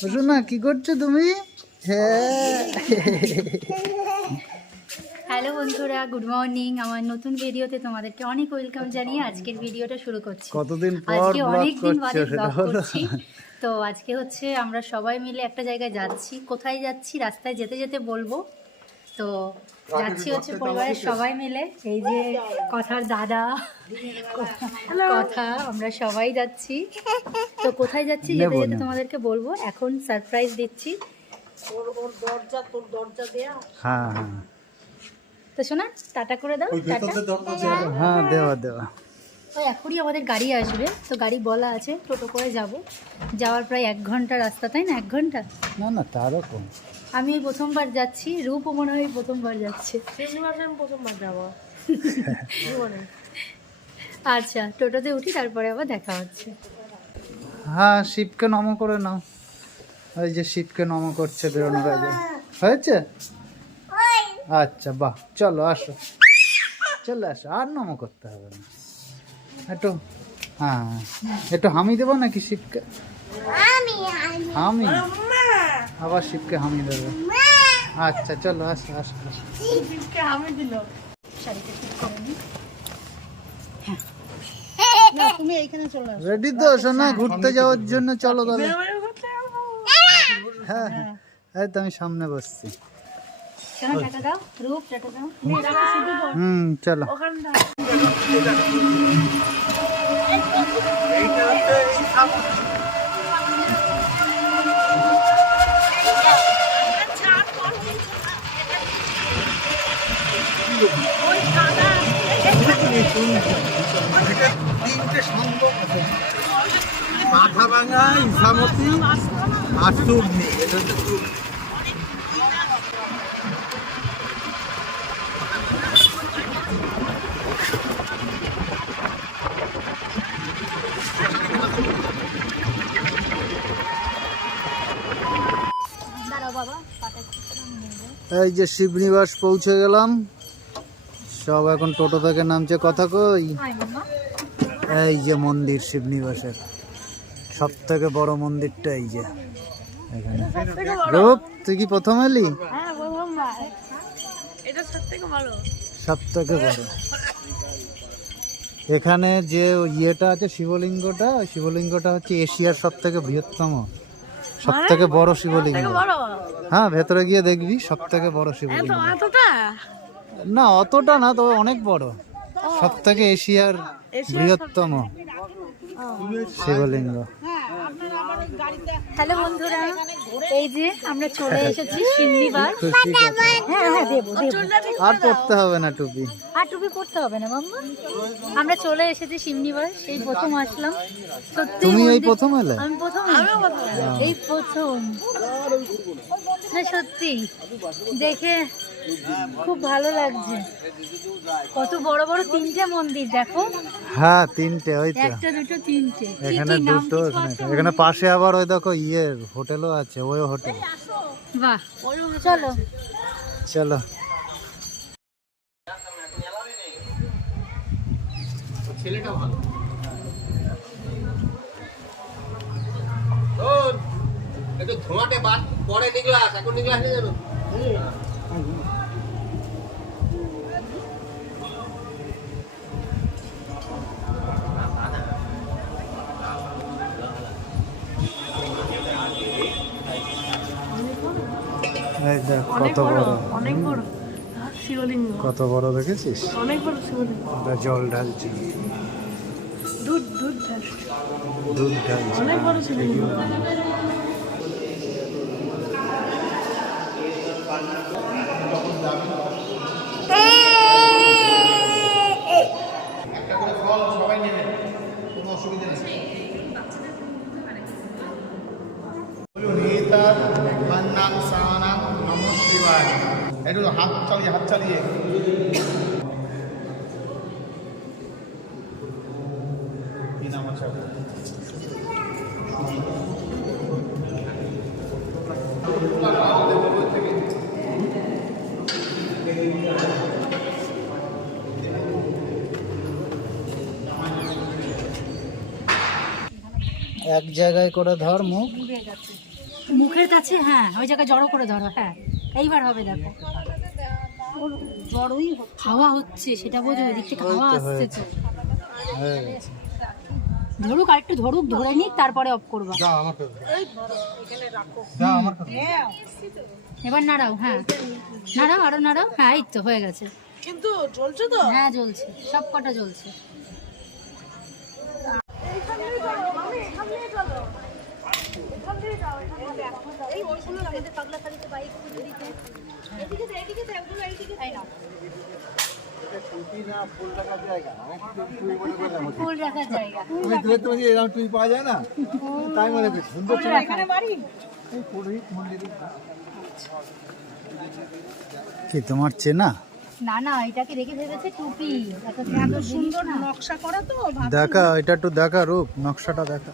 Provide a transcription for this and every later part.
শোনা কি করছ তুমি? হ্যাঁ। হ্যালো বন্ধুরা গুড মর্নিং আমার নতুন ভিডিওতে তোমাদেরকে অনেক ওয়েলকাম জানিয়ে আজকের ভিডিওটা শুরু করছি। কতদিন পর আজকে অনেক দিন বাদে ব্লগ করছি। তো আজকে হচ্ছে আমরা সবাই মিলে একটা জায়গায় যাচ্ছি। কোথায় যাচ্ছি রাস্তায় যেতে যেতে বলব। তো যাচ্ছি হচ্ছে পরিবারের সবাই মিলে। এই যে কথার দাদা কথা আমরা সবাই যাচ্ছি। তো কোথায় যাচ্ছি যেতে যেতে তোমাদেরকে বলব এখন সারপ্রাইজ দিচ্ছি। হ্যাঁ হ্যাঁ। তো শোনা টাটা করে দাও টাটা। হ্যাঁ দেওয়া দেওয়া। তো এখনই আমাদের গাড়ি আসবে। তো গাড়ি বলা আছে টোটো করে যাব। যাওয়ার প্রায় এক ঘণ্টা রাস্তা তাই না? এক ঘণ্টা? না না তারও কম। আমি প্রথমবার যাচ্ছি রূপও মনে হয় প্রথমবার যাচ্ছে। আচ্ছা টোটোতে উঠি তারপরে আবার দেখা হচ্ছে। হ্যাঁ শিবকে নম করে নাও। ওই যে শিবকে নম করছে বেরোনোর আগে। হয়েছে? আচ্ছা বাহ চলো আসো। চলে আসো আর নম করতে হবে না। একটু হ্যাঁ একটু হামি দেবো নাকি শিবকে? হামি? আবার শিবকে হামি দেবো। আচ্ছা চলো আসো আসো ঠিক করে নিই রেডি তো শোনা ঘুরতে যাওয়ার জন্য চলো তাহলে। হ্যাঁ হ্যাঁ। এই তো আমি সামনে বসছি। শোনো টাটা দাও এই যে শিবনিবাস পৌঁছে গেলাম। সব এখন টোটো থেকে নামছে কথা কই? এই যে মন্দির শিবনিবাসের। সব থেকে বড় মন্দিরটা এই যে। এখানে। রূপ তুই কি প্রথম এলি? সব থেকে বড়। এখানে যে ইয়েটা আছে শিবলিঙ্গটা ওই শিবলিঙ্গটা হচ্ছে এশিয়ার সব থেকে বৃহত্তম। সব থেকে বড় শিবলিঙ্গ। হ্যাঁ ভেতরে গিয়ে দেখবি সব থেকে বড় শিবলিঙ্গ। না অতটা না তবে অনেক বড়। সব থেকে এশিয়ার বৃহত্তম শিবলিঙ্গ। হ্যালো বন্ধুরা এই যে আমরা চলে এসেছি সিন্নিবার। হ্যাঁ হ্যাঁ দেবো দেবো। আর পড়তে হবে না টুপি। আর টুপি পড়তে হবে না মাম্মা। আমরা চলে এসেছি সিমনিবার সেই প্রথম আসলাম। সত্যি তুমি এই প্রথম এলে? আমি প্রথম এই প্রথম। না সত্যি। দেখে খুব ভালো লাগছে। কত বড় বড় তিনটে মন্দির দেখো। হ্যাঁ তিনটে ওই তো। একটা দুটো তিনটে। এখানে দুটো এখানে। এখানে পাশে আবার ওই দেখো ইয়ের হোটেলও আছে ওই হোটেল। বাহ চলো। চলো। শোন, একটু ধোঁয়াটে বাদ পরে নিগলাস এখন নিগলাস নেই জানো? দেখ কত বড় অনেক বড়। শিবলিঙ্গ। কত বড় দেখেছিস? অনেক বড় শিবলিঙ্গ। ওটা জল ঢালছি। দুধ দুধ ঢাল। দুধ ঢালছি। অনেক বড় শিবলিঙ্গ। একটু হাত চালিয়ে হাত চালিয়ে কি নাম আছে এক জায়গায় করে ধর মুখ। মুখের কাছে হ্যাঁ ওই জায়গায় জড়ো করে ধরো হ্যাঁ। এইবার হবে দেখো। জড়োই হাওয়া হচ্ছে সেটা বোঝো ওই দিক থেকে হাওয়া আসছে তো। ধরুক আর একটু ধরুক ধরে নিক তারপরে অফ করবা এবার নাড়াও হ্যাঁ। নাড়াও আরও নাড়াও। হ্যাঁ এই তো হয়ে গেছে। কিন্তু চলছে তো? হ্যাঁ জ্বলছে। সব কটা জ্বলছে। ফুল রাখার জায়গা? আমি দূরে তো বলছি এরকম টুই পাওয়া যায় না? তাই মনে করছি সুন্দর কি তোমার চেনা? না না এটাকে রেখে ভেবেছে টুপি। এত সুন্দর নকশা করা তো দেখা এটা একটু দেখা রূপ নকশাটা দেখা।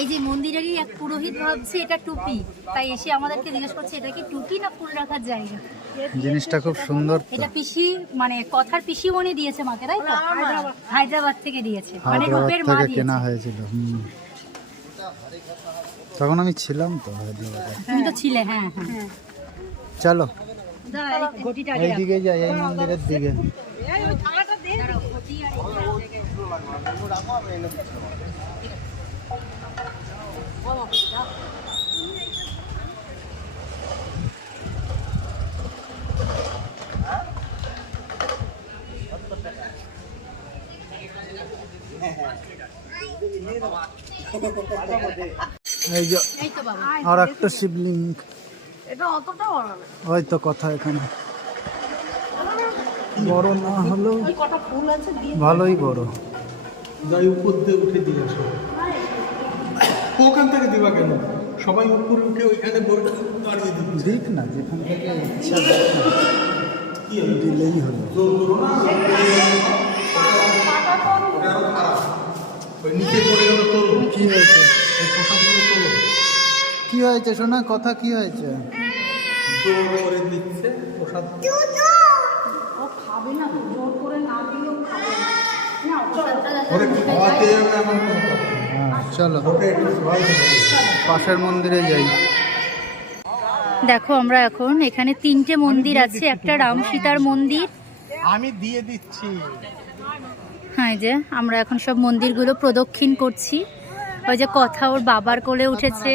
এই যে মন্দিরেরই এক পুরোহিত ভাবছে এটা টুপি। তাই এসে আমাদেরকে জিজ্ঞেস করছে এটা কি টুপি না ফুল রাখার জায়গা? জিনিসটা খুব সুন্দর এটা পিসি মানে কথার পিসি মনে দিয়েছে মাকে তাই তো? হায়দ্রাবাদ। থেকে দিয়েছে। মানে রূপের মা দিয়েছে। কেনা হয়েছিল তখন আমি ছিলাম তো হায়দ্রাবাদে। তুমি তো ছিলে হ্যাঁ হ্যাঁ। চলো। এইদিকে যাই এই মন্দিরের দিকে দাঁড়াও, ঘটি আর এই জায়গায়। এই যে এই তো বাবা আর একটা শিবলিঙ্গ এটা অতটা হয়তো কথা এখানে। বড় না হলেও ফুল আছে ভালোই বড়। যাই উপর দিয়ে উঠে দিয়ে আসো। ওখান থেকে দিবা কেন? সবাই উপরে উঠে ওইখানে দাঁড়িয়ে দিবি না যেখান থেকে ইচ্ছা দেখ দিলেই হলো। নিচে পড়ে গেল তোলো কি হয়েছে? এই কি হয়েছে শোনা কথা কি হয়েছে? করে দিচ্ছে প্রসাদ ও খাবে না জোর করে না দিলেও খাবে না। ওরে খাওয়াতে যাবে এমন কোনো কথা। নেই। হ্যাঁ চলো। ওকে একটু সবাই পাশের মন্দিরে যাই। দেখো আমরা এখন এখানে তিনটে মন্দির আছে। একটা রাম সীতার মন্দির। আমি দিয়ে দিচ্ছি। হ্যাঁ যে আমরা এখন সব মন্দিরগুলো প্রদক্ষিণ করছি। ওই যে কথা ওর বাবার কোলে উঠেছে।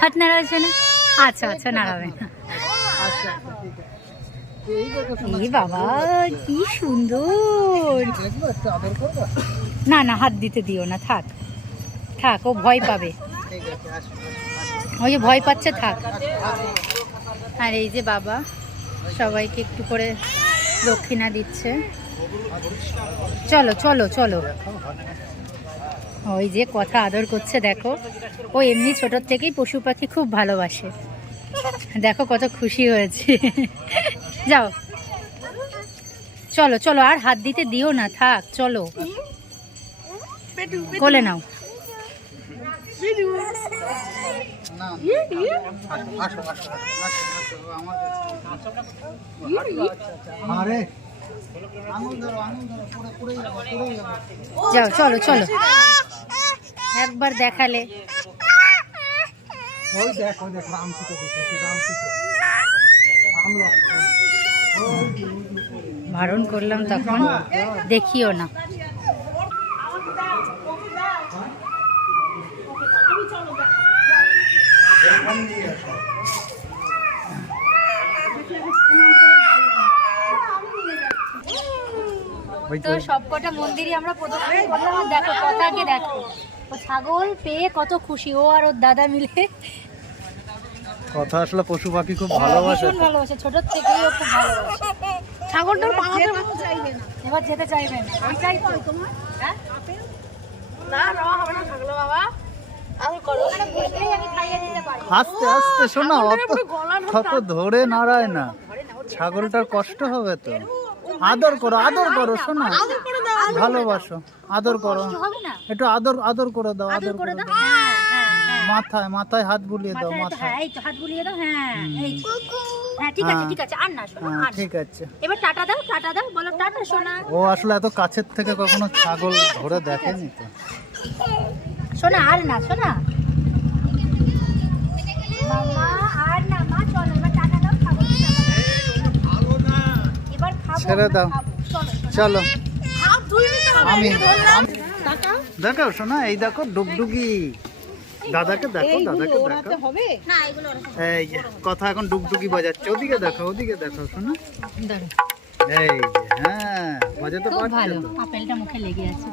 হাত নাড়াচ্ছে না আচ্ছা আচ্ছা নাড়াবে না এই বাবা, কি সুন্দর। না না, হাত দিতে দিও না, থাক। থাক, ও ভয় পাবে। ওই যে ভয় পাচ্ছে, থাক। আর এই যে বাবা, সবাইকে একটু করে দক্ষিণা দিচ্ছে। চলো চলো চলো। ওই যে কথা আদর করছে, দেখো। ও এমনি ছোটোর থেকেই পশু পাখি খুব ভালোবাসে। দেখো কত খুশি হয়েছে। যাও। চলো চলো, আর হাত দিতে দিও না, থাক, চলো। কোলে নাও। আরে আঙুল ধরো আঙুল ধরো পড়ে পড়ে যাব পড়ে যাব যাও চলো চলো একবার দেখালে। ওই দেখ ওই দেখ রামসীতা দেখেছি রামসীতা রাম লক্ষ্মণ বারণ করলাম তখন দেখিও না। তো সবকটা মন্দিরই আমরা প্রদক্ষিণ করলাম দেখো কথাকে দেখো। ও ছাগল পেয়ে কত খুশি ও আর ওর দাদা মিলে। কথা আসলে পশু পাখি খুব ভালোবাসে ভীষণ ভালোবাসে ছোটোর থেকেই ও খুব ভালোবাসে। ছাগলটার পালাতে চাইবে না। এবার যেতে চাইবে না। ওইটাই তো তোমার। হ্যাঁ? না হবে না থাকলে বাবা। আস্তে আস্তে শোনা অত ধরে নাড়ায় না। ছাগলটার কষ্ট হবে তো। আদর করো আদর করো শোনা। ভালোবাসো আদর করো। একটু আদর আদর করে দাও আদর করে দাও? হ্যাঁ হ্যাঁ হ্যাঁ। মাথায় মাথায় হাত বুলিয়ে দাও মাথায় এই তো হাত বুলিয়ে দাও হ্যাঁ এই। হ্যাঁ ঠিক আছে। ঠিক আছে আর না শোনো আর ঠিক আছে। এবার টাটা দাও টাটা দাও বলো টাটা সোনা ও আসলে এত কাছের থেকে কখনো ছাগল ধরে দেখেনি তো। সোনা আর না সোনা ছেড়ে দাও। চলো আমি দেখো শোনা এই দেখো ডুগডুগি। দাদাকে দেখো দাদাকে দেখো। এই যে কথা এখন ডুগডুগি বাজাচ্ছে। ওদিকে দেখো ওদিকে দেখো শোনা। এই হ্যাঁ বাজাতে পারছ তো। আপেলটা মুখে লেগে আছে।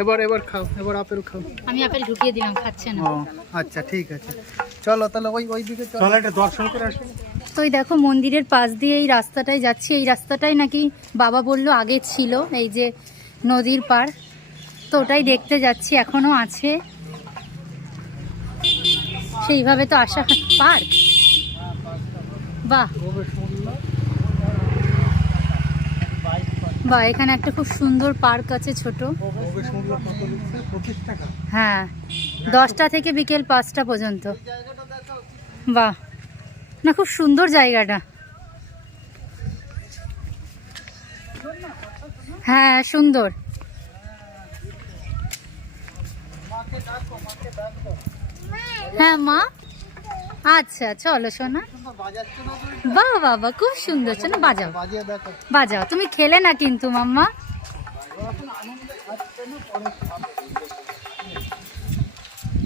এবার এবার খাও এবার আপেল খাও। আমি আপেল ঢুকিয়ে দিলাম খাচ্ছে না। ও আচ্ছা ঠিক আছে। চলো তাহলে ওই ওই দিকে চলো। চলো একটা দর্শন করে আসি। তো এই দেখো মন্দিরের পাশ দিয়ে এই রাস্তাটায় যাচ্ছি। এই রাস্তাটাই নাকি বাবা বলল আগে ছিল, এই যে নদীর পার। তো ওটাই দেখতে যাচ্ছি, এখনও আছে। সেইভাবে তো আসা পার্ক? বাহ। বাহ, এখানে একটা খুব সুন্দর পার্ক আছে ছোট। হ্যাঁ দশটা থেকে বিকেল পাঁচটা পর্যন্ত। বাহ। না খুব সুন্দর জায়গাটা। হ্যাঁ সুন্দর। হ্যাঁ মা? আচ্ছা চলো শোনা বাহ বাবা খুব সুন্দর। শোনো বাজাও। বাজাও। তুমি খেলে না কিন্তু মাম্মা।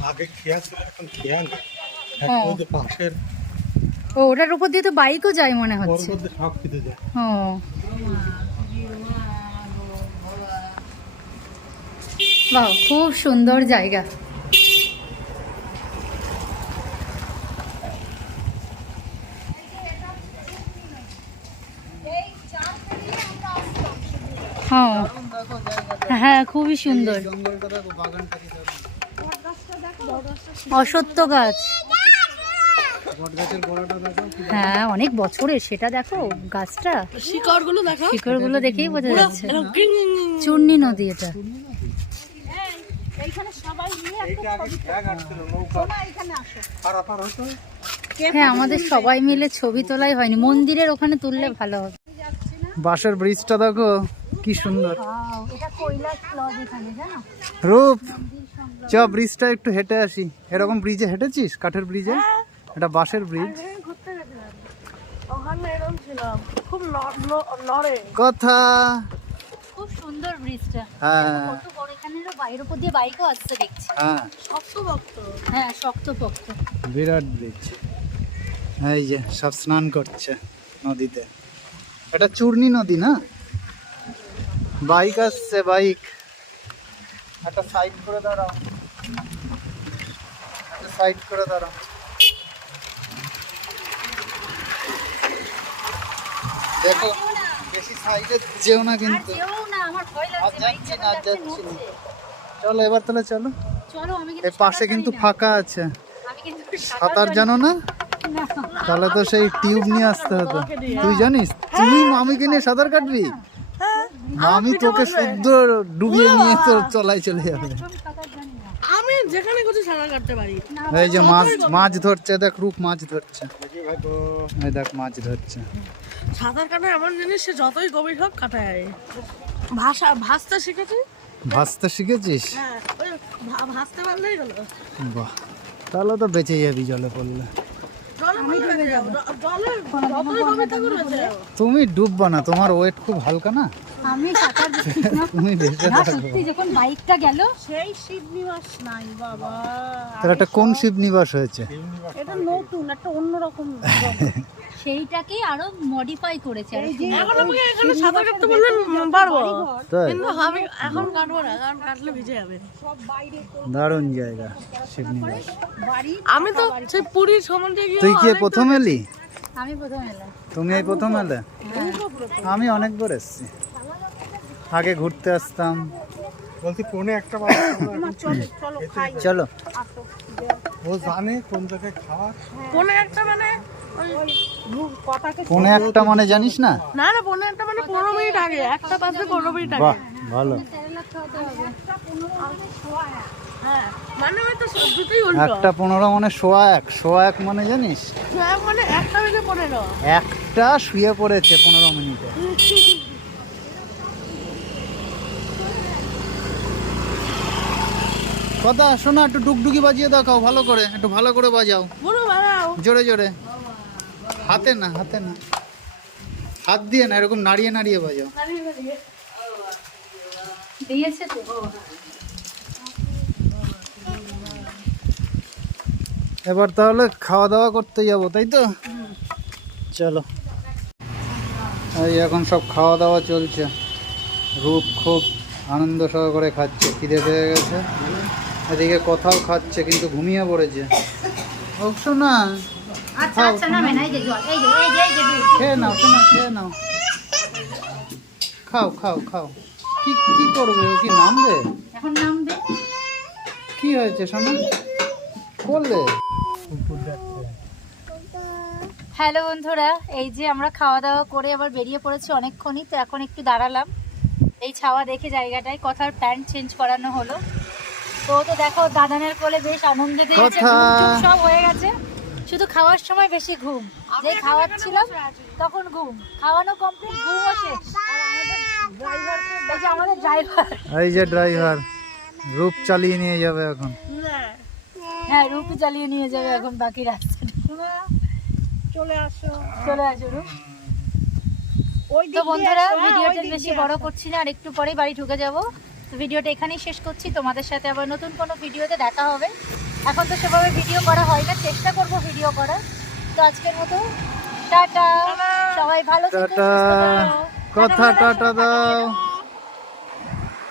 আগে খেয়া এখন খেয়া হ্যাঁ। পাশের ও ওটার উপর দিয়ে তো বাইকও যায় মনে হচ্ছে। ও। বাহ খুব সুন্দর জায়গা। হ্যাঁ হ্যাঁ খুবই সুন্দর। অসত্য গাছ বট গাছের গোড়াটা দেখো কি হ্যাঁ অনেক বছরের সেটা দেখো গাছটা। শিকড়গুলো দেখো। শিকড়গুলো দেখেই বোঝা যাচ্ছে। চূর্ণি নদী এটা। এইখানে সবাই নিয়ে এইটা আগে খেয়া কাটছিল নৌকা। এখানে আসো। পারাপার হতো হ্যাঁ আমাদের সবাই মিলে ছবি তোলাই হয়নি। মন্দিরের ওখানে তুললে ভালো হবে। বাঁশের ব্রিজটা দেখো কি সুন্দর। এটা কৈলাস লজ এখানে জানো? রূপ চ ব্রিজটা একটু হেঁটে আসি। এরকম ব্রিজে হেঁটেছিস? কাঠের ব্রিজে? এটা বাঁশের ব্রিজ ঘুরতে ওখানে এরকম ছিলাম খুব ন- ন- নড়ে কথা। খুব সুন্দর ব্রিজটা হ্যাঁ। কত বড় এখানেরও বাইরের উপর দিয়ে বাইকও আসছে দেখছি। হ্যাঁ। হ্যাঁ বিরাট ব্রিজ এই যে সব স্নান করছে নদীতে। এটা চূর্ণি নদী না? বাইক আসছে বাইক। একটা সাইড করে দাঁড়াও। একটা সাইড করে দাঁড়াও। দেখো বেশি সাইডে যেও না কিন্তু। চলো এবার তাহলে চলো। চলো আমি এই পাশে সাঁতার কিন্তু ফাঁকা আছে। সাঁতার জানো না। তাহলে তো সেই টিউব নিয়ে আসতে হতো তুই জানিস তুই মামিকে নিয়ে সাঁতার কাটবি? আমি তোকে শুদ্ধ ডুবিয়ে নিয়ে তো চলাই চলে যাবে। আমি যেখানে খুশি সাঁতার কাটতে পারি। এই যে মাছ মাছ ধরছে দেখ রূপ মাছ ধরছে। দেখ মাছ ধরছে। সাঁতার কাটা এমন জিনিস সে যতই গভীর হোক কাটা যায় ভাষা ভাসতে শিখেছি? ভাসতে শিখেছিস? হ্যাঁ ভাসতে পারলেই হলো। বাহ তাহলে তো বেঁচে যাবি জলে পড়লে। তুমি ডুববা না তোমার ওয়েট খুব হালকা না? আমি সাঁতার তুমি ভেসে না সত্যি যখন বাইকটা গেল সেই শিব নিবাস নাই বাবা। তোর একটা কোন শিব নিবাস হয়েছে? এটা নতুন একটা অন্যরকম সেইটাকে আরও মডিফাই করেছে এখন আমাকে এখানে সাঁতার কাটতে বললে পারব? কিন্তু আমি এখন কাটবো না কারণ কাটলে ভিজে যাবে। দারুণ জায়গা শিব নিবাস আমি তো সেই পুরী সমুদ্রে গিয়ে তুই কি প্রথম এলি? আমি প্রথম এলাম। তুমি এই প্রথম এলে? আমি অনেকবার এসেছি। আগে ঘুরতে আসতাম। বলছি কোনে একটা চলো ও জানে কোন জায়গায় খাওয়া। পনে একটা মানে কোনে একটা মানে জানিস না? না না একটা মানে পনেরো মিনিট আগে একটা বাজে পনেরো মিনিট আগে। বাহ ভালো। হ্যাঁ মানে একটা পনেরো মানে সোয়া এক সোয়া এক মানে জানিস? হ্যাঁ, মানে একটা একটা শুয়ে পড়েছে পনেরো মিনিটে। কথা শোনো একটু ডুগডুগি বাজিয়ে দেখাও ভালো করে একটু ভালো করে বাজাও। জোরে জোরে। হাতে না হাতে না। হাত দিয়ে না এরকম নাড়িয়ে নাড়িয়ে বাজাও। দিয়েছে তো। এবার তাহলে খাওয়া দাওয়া করতে যাব তাই তো? চলো। এই এখন সব খাওয়া দাওয়া চলছে। রূপ খুব আনন্দ সহকারে খাচ্ছে খিদে পেয়ে গেছে। এদিকে কথাও খাচ্ছে কিন্তু ঘুমিয়ে পড়েছে। ও শোনা আচ্ছা আচ্ছা না এই যে জল এই যে এই যে এই যে দুধ। খেয়ে নাও শোনা খেয়ে নাও। খাও খাও খাও। কি কি করবে? ও কি নামবে? এখন নামবে। কি হয়েছে শোনা করলে হ্যালো বন্ধুরা এই যে আমরা খাওয়া দাওয়া করে আবার বেরিয়ে পড়েছি অনেকক্ষণই তো এখন একটু দাঁড়ালাম। এই ছাওয়া দেখে জায়গাটায় কথার প্যান্ট চেঞ্জ করানো হলো। তো তো দেখো দাদানের কোলে বেশ আনন্দে দিয়েছে কথা। সব হয়ে গেছে। শুধু খাওয়ার সময় বেশি ঘুম। যে খাওয়াচ্ছিলাম তখন ঘুম। খাওয়ানো কমপ্লিট ঘুম আসে। এই যে আমাদের ড্রাইভার এই যে ড্রাইভার রূপ চালিয়ে নিয়ে যাবে এখন। হ্যাঁ রূপি চালিয়ে নিয়ে যাবে এখন বাকি রাস্তাটা। চলে আসো। চলে আসো রূপ। ওই তো বন্ধুরা ভিডিওটা বেশি বড় করছি না আর একটু পরেই বাড়ি ঢুকে যাব। তো ভিডিওটা এখানেই শেষ করছি। তোমাদের সাথে আবার নতুন কোনো ভিডিওতে দেখা হবে। এখন তো সেভাবে ভিডিও করা হয় না চেষ্টা করব ভিডিও করার। তো আজকের মতো টাটা। সবাই ভালো থেকো টাটা সুস্থ থেকো। কথা টাটা, টাটা দাও।